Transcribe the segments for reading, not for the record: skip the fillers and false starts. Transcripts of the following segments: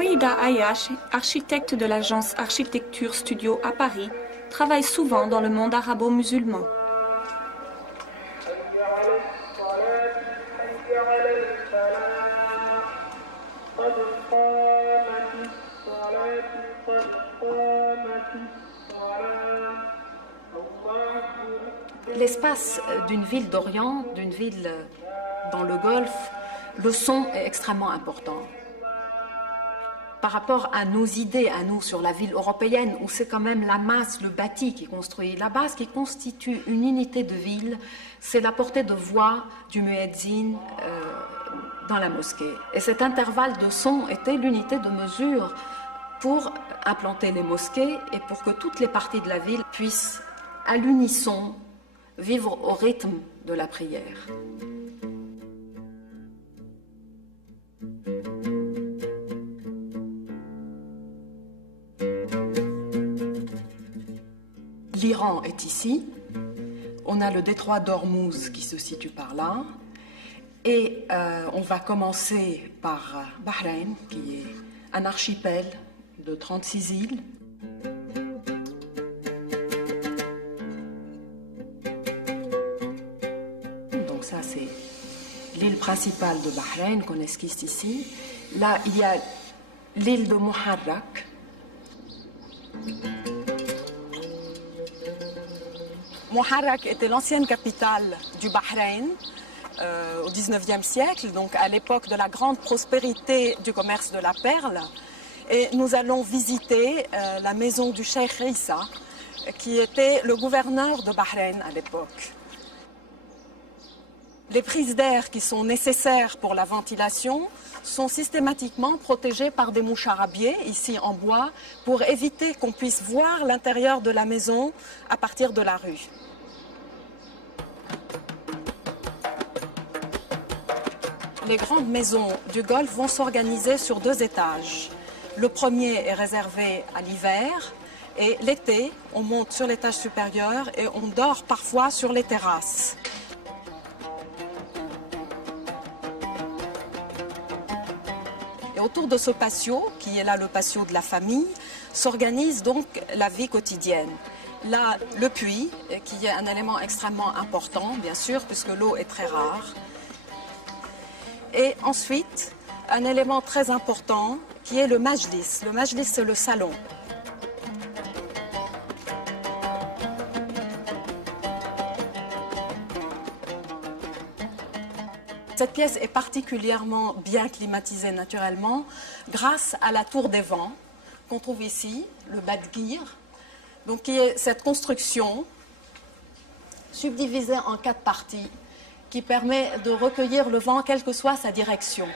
Rouaïda Ayash, architecte de l'agence Architecture Studio à Paris, travaille souvent dans le monde arabo-musulman. L'espace d'une ville d'Orient, d'une ville dans le Golfe, le son est extrêmement important. Par rapport à nos idées, à nous, sur la ville européenne, où c'est quand même la masse, le bâti qui construit. La base qui constitue une unité de ville, c'est la portée de voix du muezzin dans la mosquée. Et cet intervalle de son était l'unité de mesure pour implanter les mosquées et pour que toutes les parties de la ville puissent, à l'unisson, vivre au rythme de la prière. L'Iran est ici. On a le détroit d'Ormuz qui se situe par là. Et on va commencer par Bahreïn, qui est un archipel de 36 îles. Donc ça, c'est l'île principale de Bahreïn qu'on esquisse ici. Là, il y a l'île de Muharrak. Muharrak était l'ancienne capitale du Bahreïn au XIXe siècle, donc à l'époque de la grande prospérité du commerce de la perle. Et nous allons visiter la maison du Cheikh Issa, qui était le gouverneur de Bahreïn à l'époque. Les prises d'air qui sont nécessaires pour la ventilation sont systématiquement protégées par des moucharabiers, ici en bois, pour éviter qu'on puisse voir l'intérieur de la maison à partir de la rue. Les grandes maisons du Golfe vont s'organiser sur 2 étages. Le premier est réservé à l'hiver et l'été, on monte sur l'étage supérieur et on dort parfois sur les terrasses. Et autour de ce patio, qui est là le patio de la famille, s'organise donc la vie quotidienne. Là, le puits, qui est un élément extrêmement important, bien sûr, puisque l'eau est très rare. Et ensuite, un élément très important, qui est le majlis. Le majlis, c'est le salon. Cette pièce est particulièrement bien climatisée naturellement grâce à la tour des vents qu'on trouve ici, le Badgir, donc qui est cette construction subdivisée en 4 parties qui permet de recueillir le vent quelle que soit sa direction.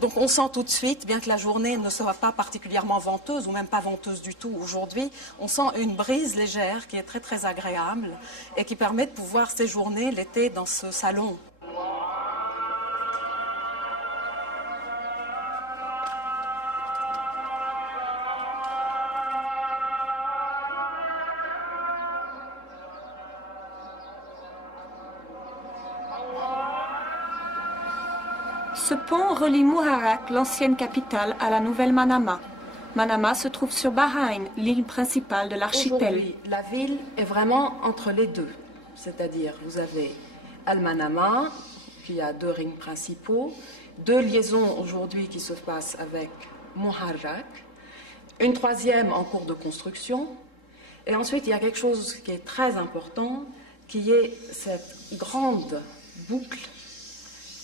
Donc on sent tout de suite, bien que la journée ne soit pas particulièrement venteuse ou même pas venteuse du tout aujourd'hui, on sent une brise légère qui est très très agréable et qui permet de pouvoir séjourner l'été dans ce salon. Ce pont relie Muharrak, l'ancienne capitale, à la nouvelle Manama. Manama se trouve sur Bahreïn, l'île principale de l'archipel. Aujourd'hui, la ville est vraiment entre les deux. C'est-à-dire, vous avez Al-Manama, qui a 2 rings principaux, 2 liaisons aujourd'hui qui se passent avec Muharrak, une 3e en cours de construction, et ensuite il y a quelque chose qui est très important, qui est cette grande boucle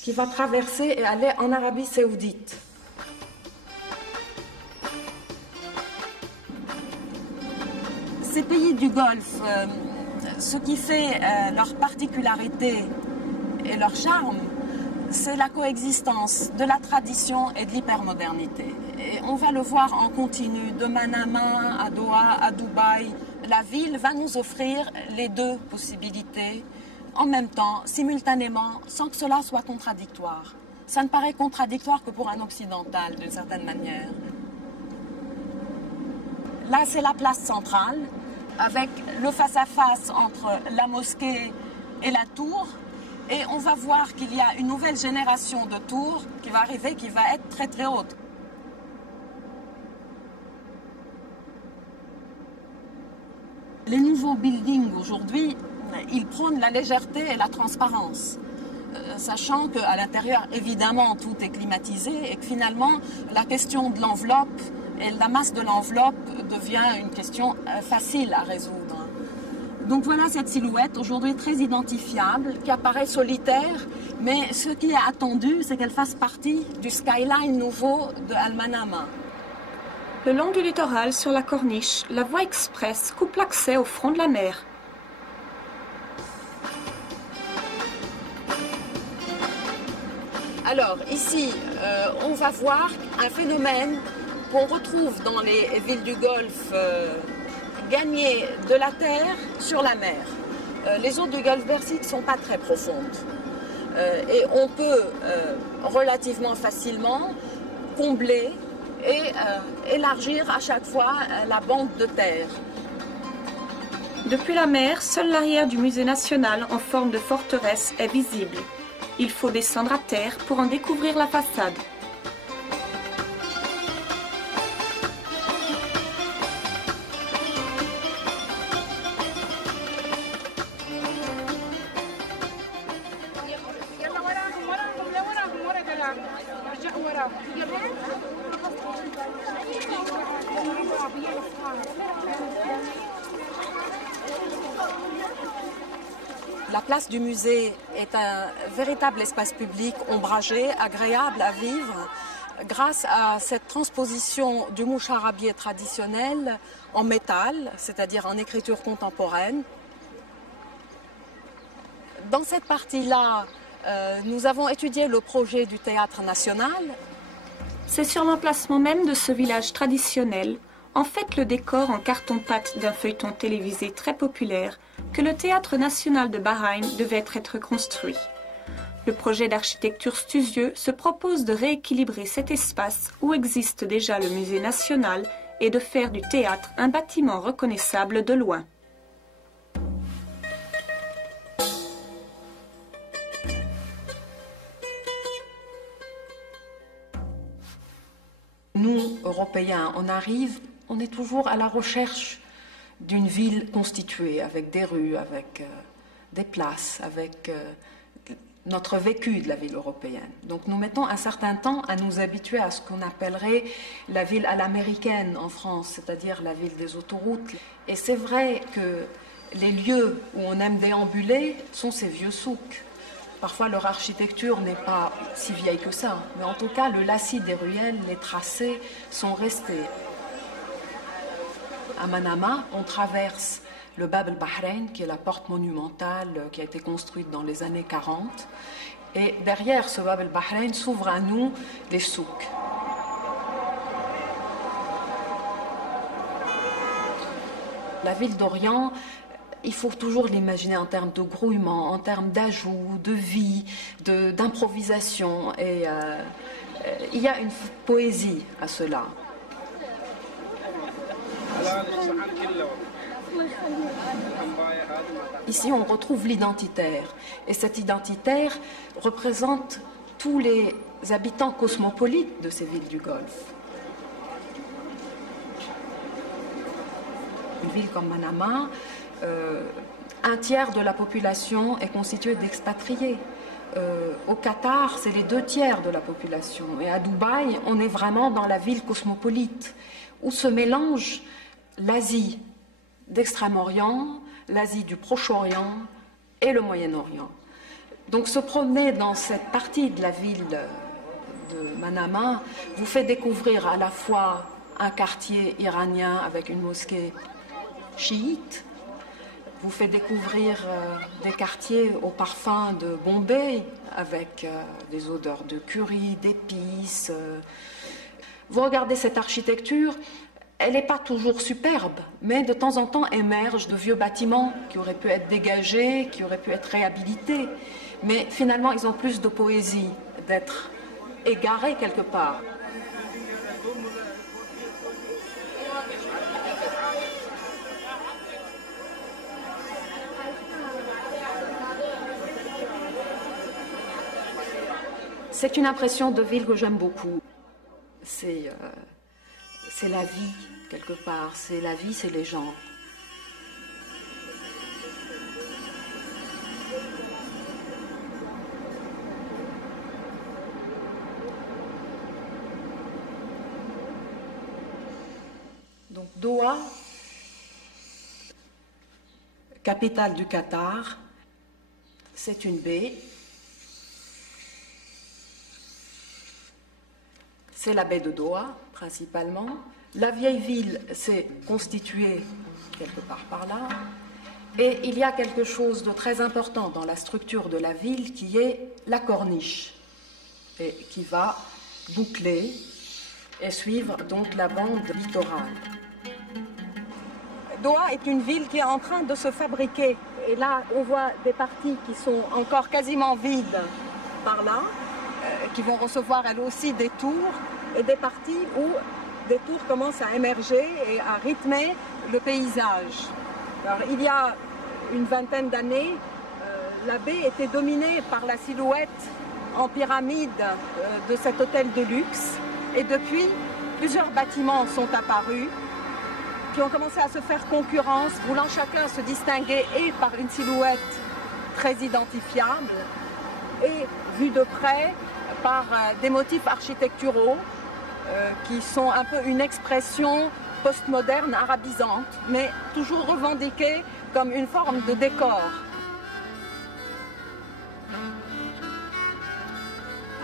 qui va traverser et aller en Arabie Saoudite. Ces pays du Golfe, ce qui fait leur particularité et leur charme, c'est la coexistence de la tradition et de l'hypermodernité. Et on va le voir en continu, de Manama à Doha, à Dubaï. La ville va nous offrir les 2 possibilités en même temps, simultanément, sans que cela soit contradictoire. Ça ne paraît contradictoire que pour un occidental, d'une certaine manière. Là, c'est la place centrale, avec le face-à-face entre la mosquée et la tour. Et on va voir qu'il y a une nouvelle génération de tours qui va arriver, qui va être très très haute. les nouveaux buildings aujourd'hui, ils prônent la légèreté et la transparence. Sachant qu'à l'intérieur, évidemment, tout est climatisé et que finalement, la question de l'enveloppe et la masse de l'enveloppe devient une question facile à résoudre. Donc voilà cette silhouette, aujourd'hui très identifiable, qui apparaît solitaire, mais ce qui est attendu, c'est qu'elle fasse partie du skyline nouveau de Al-Manama. Le long du littoral, sur la corniche, la voie express coupe l'accès au front de la mer. Alors ici, on va voir un phénomène qu'on retrouve dans les villes du Golfe, gagner de la terre sur la mer. Les eaux du Golfe Persique ne sont pas très profondes et on peut relativement facilement combler et élargir à chaque fois la bande de terre. Depuis la mer, seule l'arrière du musée national en forme de forteresse est visible. Il faut descendre à terre pour en découvrir la façade. La place du musée est un véritable espace public ombragé, agréable à vivre, grâce à cette transposition du moucharabieh traditionnel en métal, c'est-à-dire en écriture contemporaine. Dans cette partie-là, nous avons étudié le projet du Théâtre national. C'est sur l'emplacement même de ce village traditionnel, en fait le décor en carton-pâte d'un feuilleton télévisé très populaire, que le Théâtre national de Bahreïn devait être construit. Le projet d'architecture Stusieux se propose de rééquilibrer cet espace où existe déjà le musée national et de faire du théâtre un bâtiment reconnaissable de loin. Nous, Européens, on est toujours à la recherche d'une ville constituée avec des rues, avec des places, avec notre vécu de la ville européenne. Donc nous mettons un certain temps à nous habituer à ce qu'on appellerait la ville à l'américaine en France, c'est-à-dire la ville des autoroutes. Et c'est vrai que les lieux où on aime déambuler sont ces vieux souks. Parfois leur architecture n'est pas si vieille que ça, mais en tout cas le lacis des ruelles, les tracés sont restés. À Manama, on traverse le Bab el-Bahreïn, qui est la porte monumentale qui a été construite dans les années 40. Et derrière ce Bab el-Bahreïn s'ouvrent à nous les souks. La ville d'Orient, il faut toujours l'imaginer en termes de grouillement, en termes d'ajout, de vie, d'improvisation. Et il y a une poésie à cela. Ici, on retrouve l'identitaire. Et cet identitaire représente tous les habitants cosmopolites de ces villes du Golfe. Une ville comme Manama, un tiers de la population est constituée d'expatriés. Au Qatar, c'est les 2/3 de la population. Et à Dubaï, on est vraiment dans la ville cosmopolite, où se mélangent l'Asie d'Extrême-Orient, l'Asie du Proche-Orient et le Moyen-Orient. Donc se promener dans cette partie de la ville de Manama vous fait découvrir à la fois un quartier iranien avec une mosquée chiite, vous fait découvrir des quartiers au parfum de Bombay avec des odeurs de curry, d'épices. Vous regardez cette architecture, elle n'est pas toujours superbe, mais de temps en temps émergent de vieux bâtiments qui auraient pu être dégagés, qui auraient pu être réhabilités. Mais finalement, ils ont plus de poésie, d'être égarés quelque part. C'est une impression de ville que j'aime beaucoup. C'est la vie, quelque part. C'est la vie, c'est les gens. Doha, capitale du Qatar, c'est une baie. C'est la baie de Doha, principalement. La vieille ville s'est constituée quelque part par là. Et il y a quelque chose de très important dans la structure de la ville qui est la corniche, et qui va boucler et suivre donc la bande littorale. Doha est une ville qui est en train de se fabriquer. Et là, on voit des parties qui sont encore quasiment vides par là, qui vont recevoir elles aussi des tours, et des parties où des tours commencent à émerger et à rythmer le paysage. Alors, il y a une vingtaine d'années, la baie était dominée par la silhouette en pyramide de cet hôtel de luxe. Et depuis, plusieurs bâtiments sont apparus qui ont commencé à se faire concurrence, voulant chacun se distinguer et par une silhouette très identifiable et vue de près par des motifs architecturaux qui sont un peu une expression postmoderne arabisante, mais toujours revendiquée comme une forme de décor.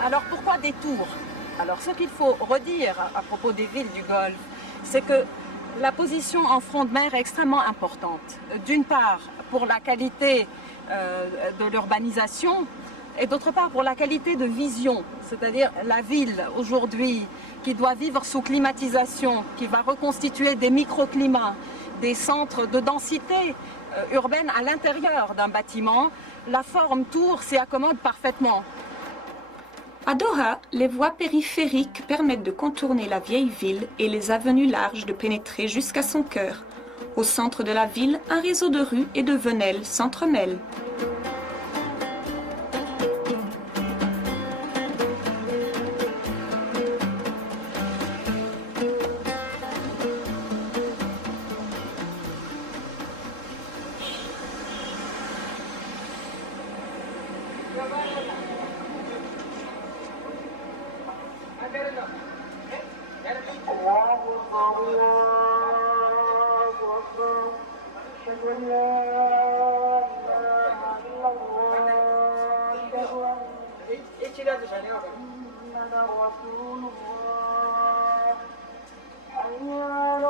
Alors pourquoi des tours? Alors ce qu'il faut redire à propos des villes du Golfe, c'est que la position en front de mer est extrêmement importante. D'une part pour la qualité de l'urbanisation et d'autre part pour la qualité de vision. C'est-à-dire la ville aujourd'hui qui doit vivre sous climatisation, qui va reconstituer des microclimats, des centres de densité urbaine à l'intérieur d'un bâtiment, la forme tour s'y accommode parfaitement. À Doha, les voies périphériques permettent de contourner la vieille ville et les avenues larges de pénétrer jusqu'à son cœur. Au centre de la ville, un réseau de rues et de venelles s'entremêlent.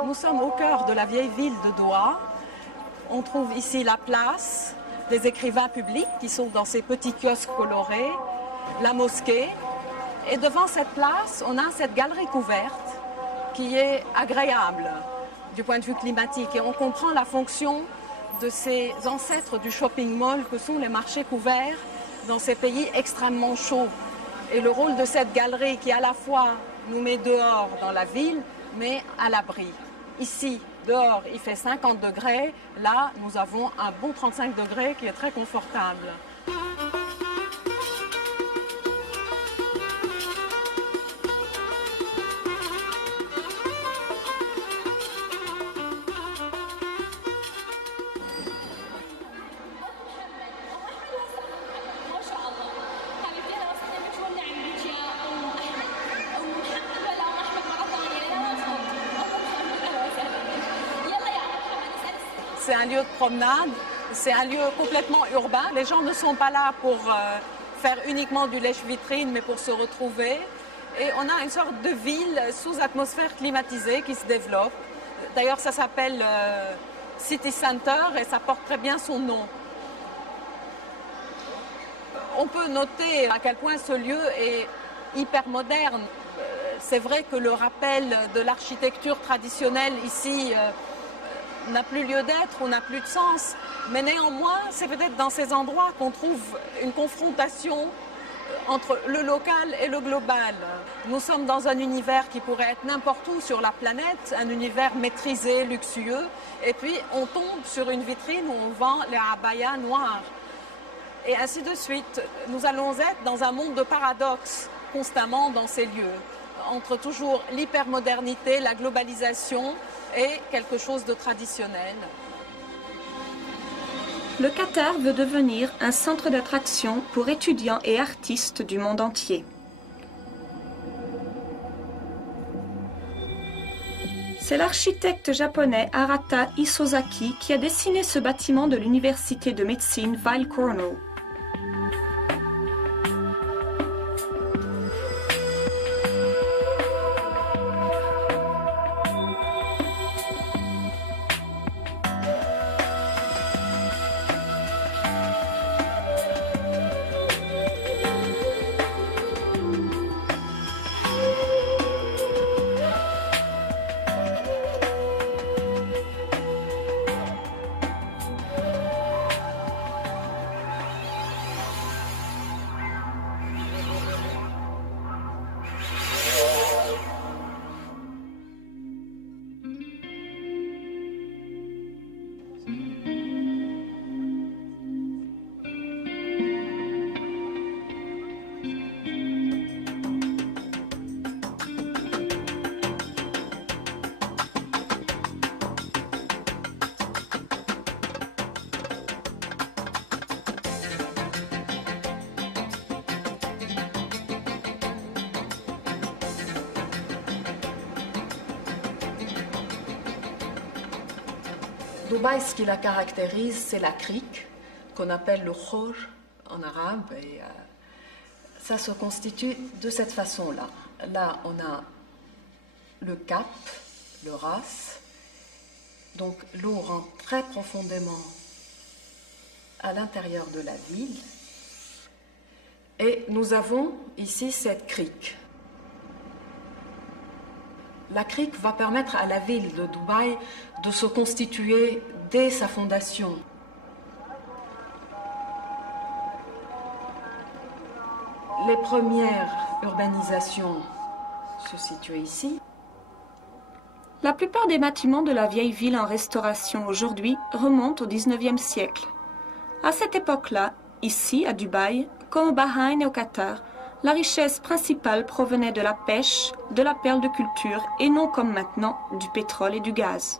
Nous sommes au cœur de la vieille ville de Doha. On trouve ici la place des écrivains publics qui sont dans ces petits kiosques colorés, la mosquée. Et devant cette place, on a cette galerie couverte qui est agréable du point de vue climatique. Et on comprend la fonction de ces ancêtres du shopping mall que sont les marchés couverts dans ces pays extrêmement chauds. Et le rôle de cette galerie qui à la fois nous met dehors dans la ville, mais à l'abri. Ici, dehors, il fait 50 degrés. Là, nous avons un bon 35 degrés qui est très confortable. C'est un lieu de promenade, c'est un lieu complètement urbain. Les gens ne sont pas là pour faire uniquement du lèche-vitrine, mais pour se retrouver. Et on a une sorte de ville sous atmosphère climatisée qui se développe. D'ailleurs, ça s'appelle City Center et ça porte très bien son nom. On peut noter à quel point ce lieu est hyper moderne. C'est vrai que le rappel de l'architecture traditionnelle ici n'a plus lieu d'être ou n'a plus de sens. Mais néanmoins, c'est peut-être dans ces endroits qu'on trouve une confrontation entre le local et le global. Nous sommes dans un univers qui pourrait être n'importe où sur la planète, un univers maîtrisé, luxueux, et puis on tombe sur une vitrine où on vend les abayas noirs. Et ainsi de suite. Nous allons être dans un monde de paradoxes constamment dans ces lieux, entre toujours l'hypermodernité, la globalisation et quelque chose de traditionnel. Le Qatar veut devenir un centre d'attraction pour étudiants et artistes du monde entier. C'est l'architecte japonais Arata Isozaki qui a dessiné ce bâtiment de l'université de médecine Weill Cornell. Dubaï, ce qui la caractérise, c'est la crique, qu'on appelle le khor en arabe. Et, ça se constitue de cette façon-là. Là, on a le cap, le ras. Donc l'eau rentre très profondément à l'intérieur de la ville. Et nous avons ici cette crique. La crique va permettre à la ville de Dubaï de se constituer dès sa fondation. Les premières urbanisations se situaient ici. La plupart des bâtiments de la vieille ville en restauration aujourd'hui remontent au XIXe siècle. À cette époque-là, ici à Dubaï, comme au Bahreïn et au Qatar, la richesse principale provenait de la pêche, de la perle de culture et non comme maintenant du pétrole et du gaz.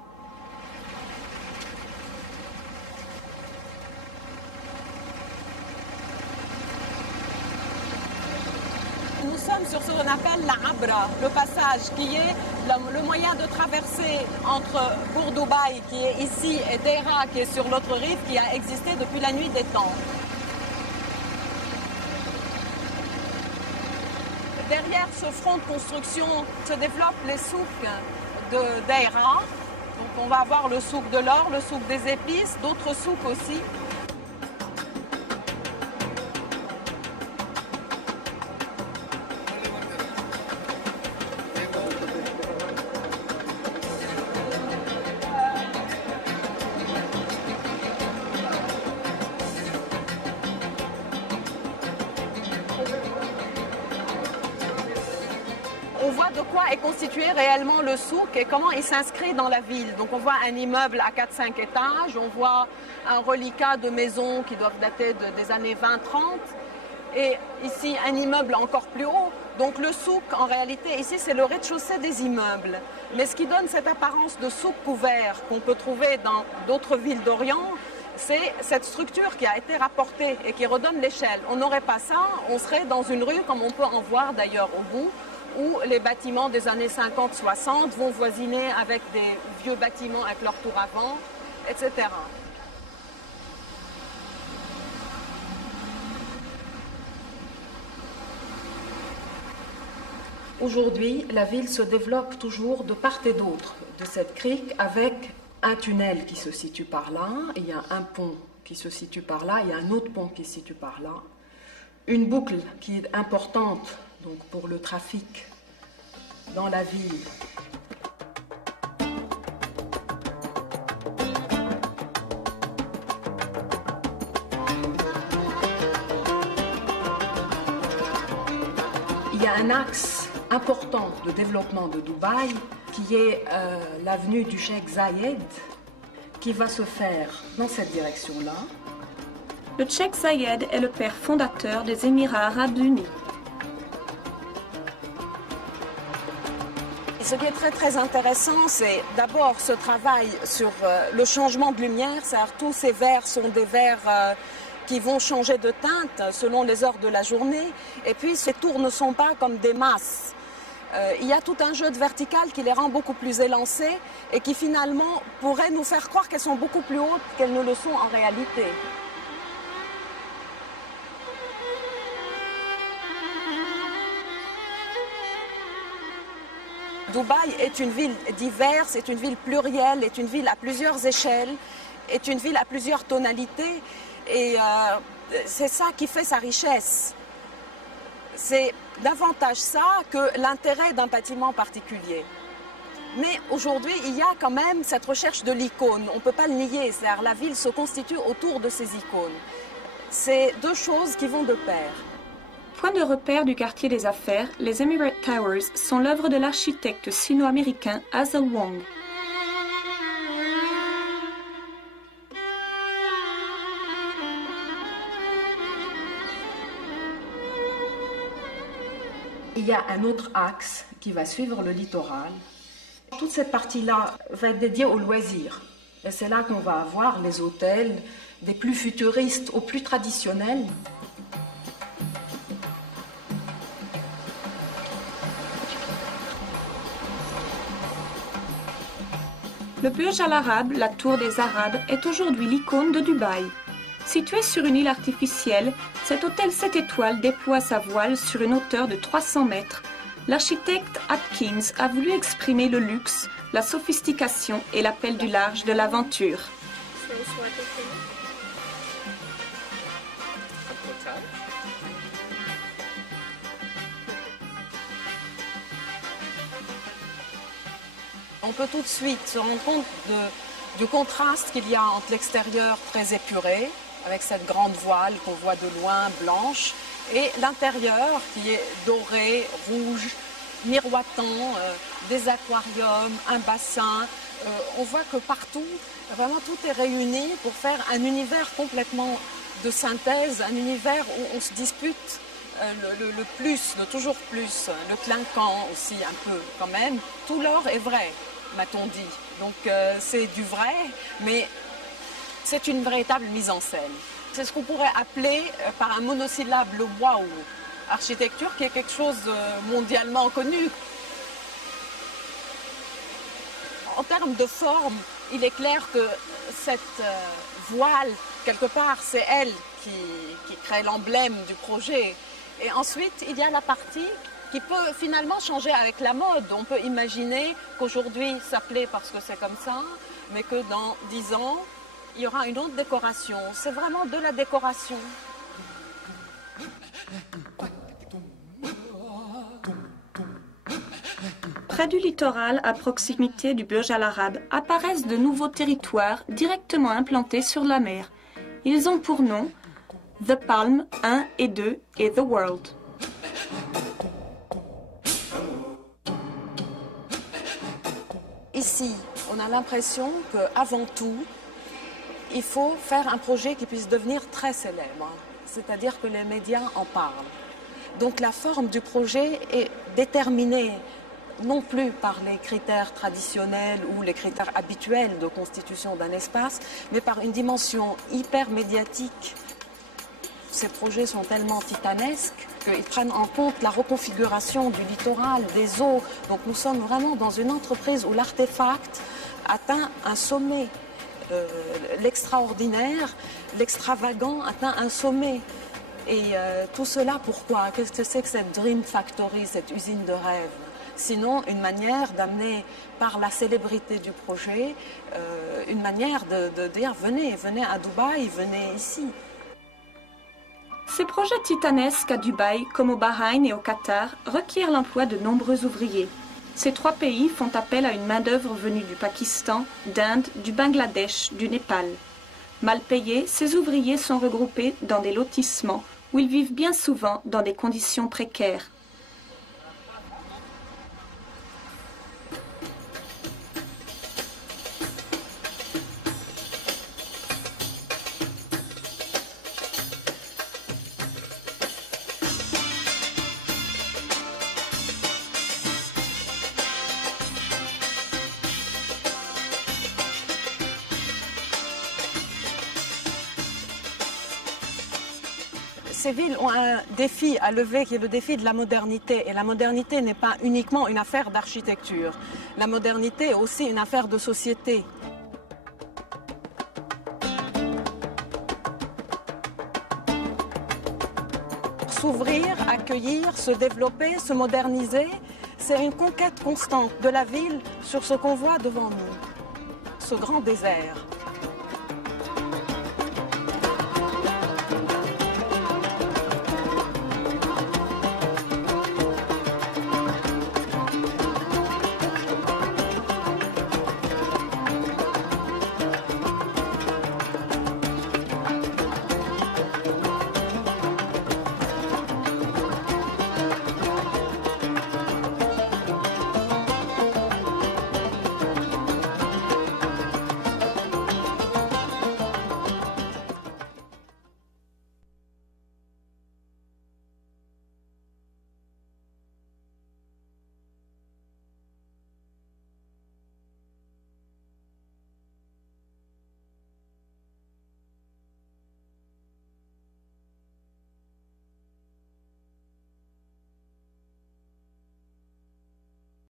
Nous sommes sur ce qu'on appelle la Abra, le passage, qui est le moyen de traverser entre pour Dubaï, qui est ici, et Deira, qui est sur l'autre rive, qui a existé depuis la nuit des temps. Derrière ce front de construction se développent les souks de Deira. Donc on va avoir le souk de l'or, le souk des épices, d'autres souks aussi. On voit de quoi est constitué réellement le souk et comment il s'inscrit dans la ville. Donc on voit un immeuble à 4-5 étages, on voit un reliquat de maisons qui doivent dater des années 20-30 et ici un immeuble encore plus haut. Donc le souk, en réalité, ici c'est le rez-de-chaussée des immeubles. Mais ce qui donne cette apparence de souk couvert qu'on peut trouver dans d'autres villes d'Orient, c'est cette structure qui a été rapportée et qui redonne l'échelle. On n'aurait pas ça, on serait dans une rue comme on peut en voir d'ailleurs au bout, où les bâtiments des années 50-60 vont voisiner avec des vieux bâtiments avec leur tour avant, etc. Aujourd'hui, la ville se développe toujours de part et d'autre de cette crique avec un tunnel qui se situe par là, il y a un pont qui se situe par là, il y a un autre pont qui se situe par là, une boucle qui est importante donc pour le trafic dans la ville. Il y a un axe important de développement de Dubaï qui est l'avenue du Cheikh Zayed qui va se faire dans cette direction-là. Le Cheikh Zayed est le père fondateur des Émirats arabes unis. Ce qui est très très intéressant, c'est d'abord ce travail sur le changement de lumière, c'est-à-dire tous ces verres sont des verres qui vont changer de teinte selon les heures de la journée, et puis ces tours ne sont pas comme des masses. Il y a tout un jeu de verticales qui les rend beaucoup plus élancées et qui finalement pourrait nous faire croire qu'elles sont beaucoup plus hautes qu'elles ne le sont en réalité. Dubaï est une ville diverse, est une ville plurielle, est une ville à plusieurs échelles, est une ville à plusieurs tonalités et c'est ça qui fait sa richesse. C'est davantage ça que l'intérêt d'un bâtiment particulier. Mais aujourd'hui, il y a quand même cette recherche de l'icône, on ne peut pas le nier, c'est-à-dire la ville se constitue autour de ces icônes. C'est deux choses qui vont de pair. Point de repère du quartier des affaires, les Emirate Towers sont l'œuvre de l'architecte sino-américain Hazel Wong. Il y a un autre axe qui va suivre le littoral. Toute cette partie-là va être dédiée aux loisirs. Et c'est là qu'on va avoir les hôtels, des plus futuristes aux plus traditionnels. Le Burj Al Arab, la tour des Arabes, est aujourd'hui l'icône de Dubaï. Situé sur une île artificielle, cet hôtel 7 étoiles déploie sa voile sur une hauteur de 300 mètres. L'architecte Atkins a voulu exprimer le luxe, la sophistication et l'appel du large de l'aventure. On peut tout de suite se rendre compte du contraste qu'il y a entre l'extérieur très épuré, avec cette grande voile qu'on voit de loin, blanche, et l'intérieur qui est doré, rouge, miroitant, des aquariums, un bassin. On voit que partout, vraiment tout est réuni pour faire un univers complètement de synthèse, un univers où on se dispute le plus, le toujours plus, le clinquant aussi un peu quand même. Tout l'or est vrai, m'a-t-on dit. Donc c'est du vrai, mais c'est une véritable mise en scène. C'est ce qu'on pourrait appeler par un monosyllabe le waouh, architecture qui est quelque chose de mondialement connu. En termes de forme, il est clair que cette voile, quelque part, c'est elle qui crée l'emblème du projet. Et ensuite, il y a la partie qui peut finalement changer avec la mode. On peut imaginer qu'aujourd'hui, ça plaît parce que c'est comme ça, mais que dans 10 ans, il y aura une autre décoration. C'est vraiment de la décoration. Près du littoral, à proximité du Burj Al Arab, apparaissent de nouveaux territoires directement implantés sur la mer. Ils ont pour nom The Palm 1 et 2 et The World. Ici, on a l'impression qu'avant tout, il faut faire un projet qui puisse devenir très célèbre, c'est-à-dire que les médias en parlent. Donc la forme du projet est déterminée non plus par les critères traditionnels ou les critères habituels de constitution d'un espace, mais par une dimension hyper médiatique. Ces projets sont tellement titanesques qu'ils prennent en compte la reconfiguration du littoral, des eaux. Donc nous sommes vraiment dans une entreprise où l'artefact atteint un sommet. L'extraordinaire, l'extravagant atteint un sommet. Et tout cela, pourquoi? Qu'est-ce que c'est que cette Dream Factory, cette usine de rêve? Sinon, une manière d'amener par la célébrité du projet, une manière de dire venez à Dubaï, venez ici. Ces projets titanesques à Dubaï, comme au Bahreïn et au Qatar, requièrent l'emploi de nombreux ouvriers. Ces 3 pays font appel à une main-d'œuvre venue du Pakistan, d'Inde, du Bangladesh, du Népal. Mal payés, ces ouvriers sont regroupés dans des lotissements où ils vivent bien souvent dans des conditions précaires. Ces villes ont un défi à lever qui est le défi de la modernité. Et la modernité n'est pas uniquement une affaire d'architecture. La modernité est aussi une affaire de société. S'ouvrir, accueillir, se développer, se moderniser, c'est une conquête constante de la ville sur ce qu'on voit devant nous, ce grand désert.